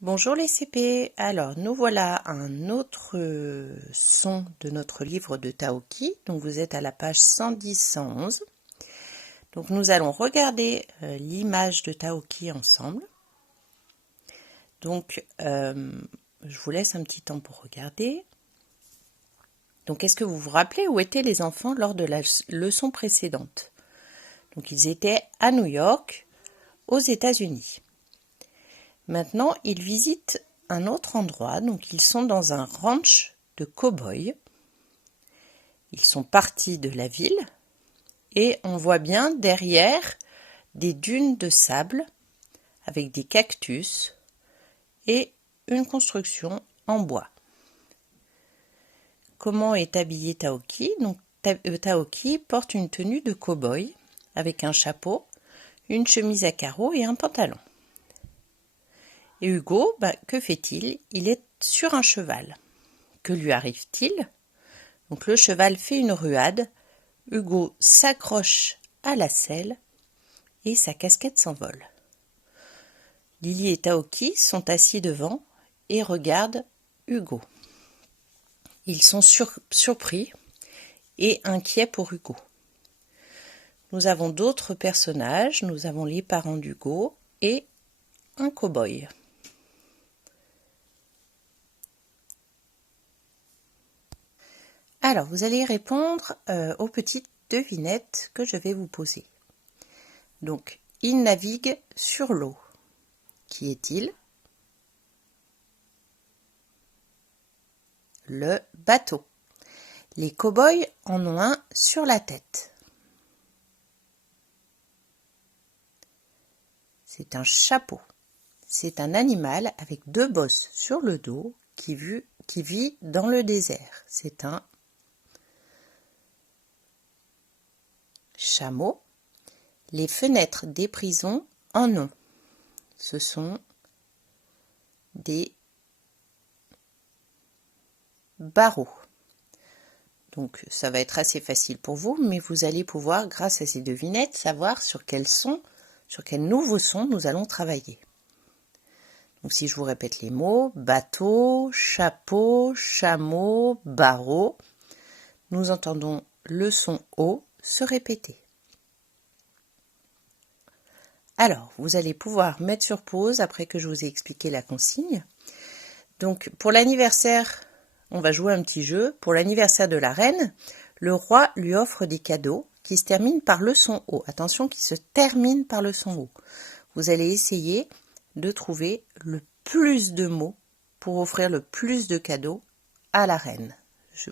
Bonjour les CP, alors nous voilà un autre son de notre livre de Taoki, donc vous êtes à la page 110-111. Donc nous allons regarder l'image de Taoki ensemble. Donc je vous laisse un petit temps pour regarder. Donc est-ce que vous vous rappelez où étaient les enfants lors de la leçon précédente? Donc ils étaient à New York, aux États-Unis. Maintenant, ils visitent un autre endroit, donc ils sont dans un ranch de cow-boys. Ils sont partis de la ville et on voit bien derrière des dunes de sable avec des cactus et une construction en bois. Comment est habillé Taoki? Donc, Taoki porte une tenue de cow-boy avec un chapeau, une chemise à carreaux et un pantalon. Et Hugo, que fait-il? Il est sur un cheval. Que lui arrive-t-il? Donc le cheval fait une ruade, Hugo s'accroche à la selle et sa casquette s'envole. Lily et Taoki sont assis devant et regardent Hugo. Ils sont surpris et inquiets pour Hugo. Nous avons d'autres personnages, nous avons les parents d'Hugo et un cow-boy. Alors, vous allez répondre aux petites devinettes que je vais vous poser. Donc, il navigue sur l'eau. Qui est-il? Le bateau. Les cow-boys en ont un sur la tête. C'est un chapeau. C'est un animal avec deux bosses sur le dos qui vit dans le désert. C'est un chameau. Les fenêtres des prisons en ont. Ce sont des barreaux. Donc ça va être assez facile pour vous, mais vous allez pouvoir, grâce à ces devinettes, savoir sur quel nouveau son nous allons travailler. Donc si je vous répète les mots, bateau, chapeau, chameau, barreau, nous entendons le son O se répéter. Alors, vous allez pouvoir mettre sur pause après que je vous ai expliqué la consigne. Donc, pour l'anniversaire, on va jouer un petit jeu. Pour l'anniversaire de la reine, le roi lui offre des cadeaux qui se terminent par le son O. Attention, qui se terminent par le son O. Vous allez essayer de trouver le plus de mots pour offrir le plus de cadeaux à la reine.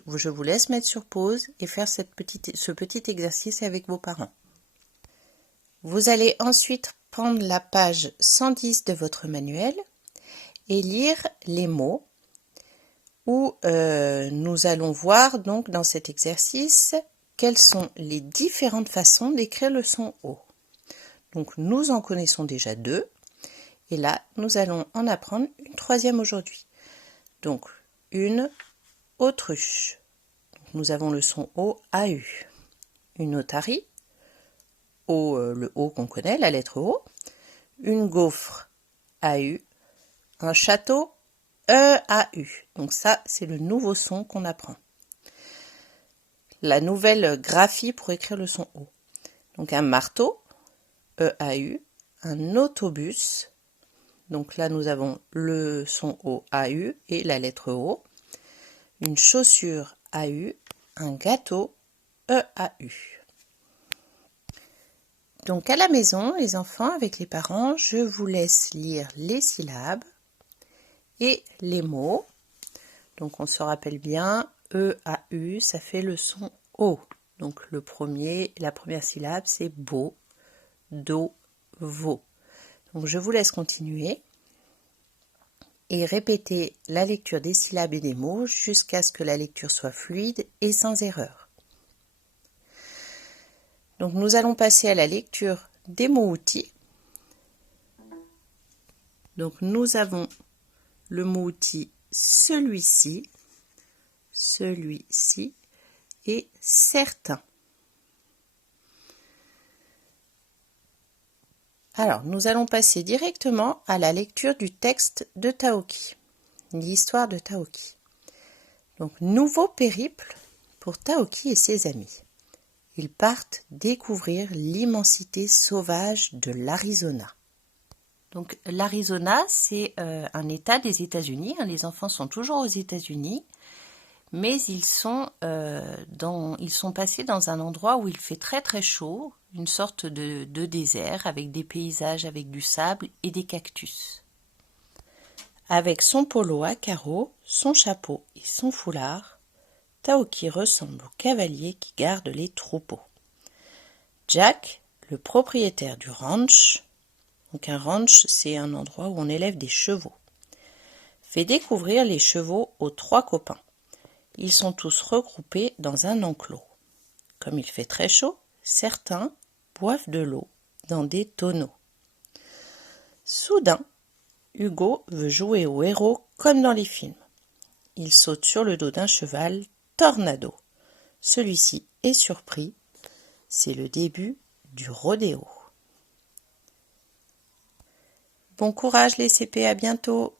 Je vous laisse mettre sur pause et faire ce petit exercice avec vos parents. Vous allez ensuite prendre la page 110 de votre manuel et lire les mots où nous allons voir donc dans cet exercice quelles sont les différentes façons d'écrire le son O. Donc nous en connaissons déjà deux et là nous allons en apprendre une troisième aujourd'hui. Donc une autruche. Donc, nous avons le son O, AU. Une otarie, O, le O qu'on connaît, la lettre O. Une gaufre, AU. Un château, EAU. Donc ça, c'est le nouveau son qu'on apprend. La nouvelle graphie pour écrire le son O. Donc un marteau, EAU. Un autobus. Donc là, nous avons le son O, AU et la lettre O. Une chaussure, AU. Un gâteau, EAU. Donc à la maison, les enfants, avec les parents, je vous laisse lire les syllabes et les mots. Donc on se rappelle bien, E-A-U, ça fait le son O. Donc la première syllabe, c'est beau, do, vo. Donc je vous laisse continuer et répéter la lecture des syllabes et des mots jusqu'à ce que la lecture soit fluide et sans erreur. Donc nous allons passer à la lecture des mots-outils. Donc nous avons le mot-outil celui-ci et certain. Alors, nous allons passer directement à la lecture du texte de Taoki, l'histoire de Taoki. Donc, nouveau périple pour Taoki et ses amis. Ils partent découvrir l'immensité sauvage de l'Arizona. Donc, l'Arizona, c'est un État des États-Unis. Les enfants sont toujours aux États-Unis, mais ils sont passés dans un endroit où il fait très très chaud, une sorte de désert avec des paysages avec du sable et des cactus. Avec son polo à carreaux, son chapeau et son foulard, Taoki ressemble au cavalier qui garde les troupeaux. Jack, le propriétaire du ranch, donc un ranch c'est un endroit où on élève des chevaux, fait découvrir les chevaux aux 3 copains. Ils sont tous regroupés dans un enclos. Comme il fait très chaud, certains boivent de l'eau dans des tonneaux. Soudain, Hugo veut jouer au héros comme dans les films. Il saute sur le dos d'un cheval, Tornado. Celui-ci est surpris. C'est le début du rodéo. Bon courage les CP, à bientôt.